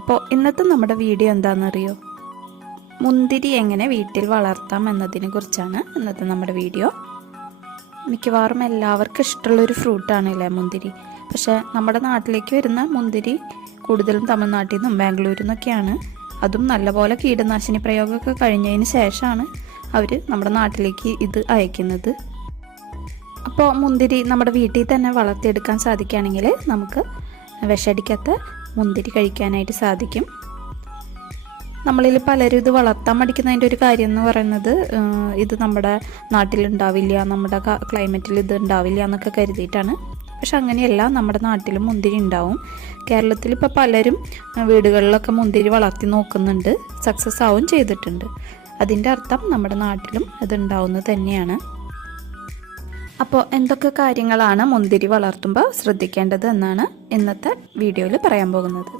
അപ്പോൾ ഇന്നത്തെ നമ്മുടെ വീഡിയോ എന്താണെന്നറിയോ? മുന്തിരി എങ്ങനെ വീട്ടിൽ വളർത്താം എന്നതിനെ കുറിച്ചാണ് ഇന്നത്തെ നമ്മുടെ വീഡിയോ. മിക്കവാറും എല്ലാവർക്കും ഇഷ്ടമുള്ളൊരു ഫ്രൂട്ടാണല്ലേ മുന്തിരി. പക്ഷേ നമ്മുടെ നാട്ടിലേക്ക് വരുന്ന മുന്തിരി കൂടുതലും തമിഴ്നാട്ടിൽ നിന്നും ബാംഗ്ലൂരിൽ നിന്നൊക്കെയാണ്. അതും നല്ലപോലെ കീടനാശിനി പ്രയോഗമൊക്കെ കഴിഞ്ഞതിന് ശേഷമാണ് അവർ നമ്മുടെ നാട്ടിലേക്ക് ഇത് അയക്കുന്നത്. അപ്പോൾ മുന്തിരി നമ്മുടെ വീട്ടിൽ തന്നെ വളർത്തിയെടുക്കാൻ സാധിക്കുകയാണെങ്കിൽ നമുക്ക് വിഷടിക്കാത്ത മുന്തിരി കഴിക്കാനായിട്ട് സാധിക്കും. നമ്മളിൽ പലരും ഇത് വളർത്താൻ മടിക്കുന്നതിൻ്റെ ഒരു കാര്യം എന്ന് പറയുന്നത് ഇത് നമ്മുടെ നാട്ടിലുണ്ടാവില്ല, നമ്മുടെ ക്ലൈമറ്റിൽ ഇത് ഉണ്ടാവില്ല എന്നൊക്കെ കരുതിയിട്ടാണ്. പക്ഷെ അങ്ങനെയല്ല, നമ്മുടെ നാട്ടിലും മുന്തിരി ഉണ്ടാവും. കേരളത്തിൽ ഇപ്പോൾ പലരും വീടുകളിലൊക്കെ മുന്തിരി വളർത്തി നോക്കുന്നുണ്ട്, സക്സസ് ആവും ചെയ്തിട്ടുണ്ട്. അതിൻ്റെ അർത്ഥം നമ്മുടെ നാട്ടിലും ഇതുണ്ടാവുന്നത് തന്നെയാണ്. അപ്പോൾ എന്തൊക്കെ കാര്യങ്ങളാണ് മുന്തിരി വളർത്തുമ്പോൾ ശ്രദ്ധിക്കേണ്ടത് എന്നാണ് ഇന്നത്തെ വീഡിയോയിൽ പറയാൻ പോകുന്നത്.